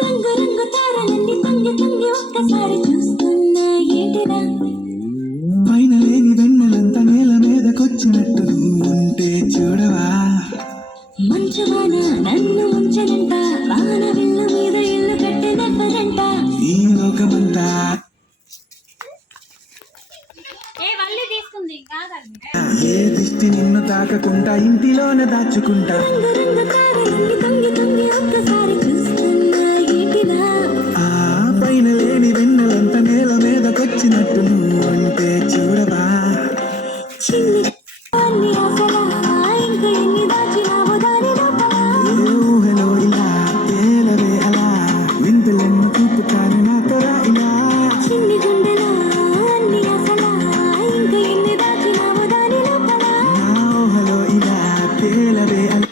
రంగు రంగు తారలన్నీ తొంగి తొంగి ఒక్కసారి చూస్తున్నా ఏంటిరా పైన లేని వెన్నెలంత నేల మీదకొచ్చినట్టు ఉంటే చూడవా మంచువాన నన్ను ముంచనంట వాన విల్లు మీద ఇల్లు కట్టినప్పదంట ఈ లోకమంతా ఏ దిష్టి నిన్ను తాకకుండా ఇంటిలోనే దాచుకుంటా రంగు రంగు తారలన్నీ తొంగి తొంగి ఒక్కసారి చూస్తున్నా ఏంటిరా ఆ పైన లేని వెన్నెలంత నేల మీదకొచ్చినట్టు నువ్వు అంటే చూడవా చిన్ని అన్ని ఆశలా ఇంకా ఎన్ని దాచినావో దాని లోపల ఏ ఊహలో ఇలా తేలవే అలా వింతలెన్ను చూపుతాను నాతో రా ఇలా చిన్ని గుండెలా అన్ని ఆశలా ఇంకా ఎన్ని దాచినావో దాని లోపల నా ఊహలో ఇలా తేలవే అలా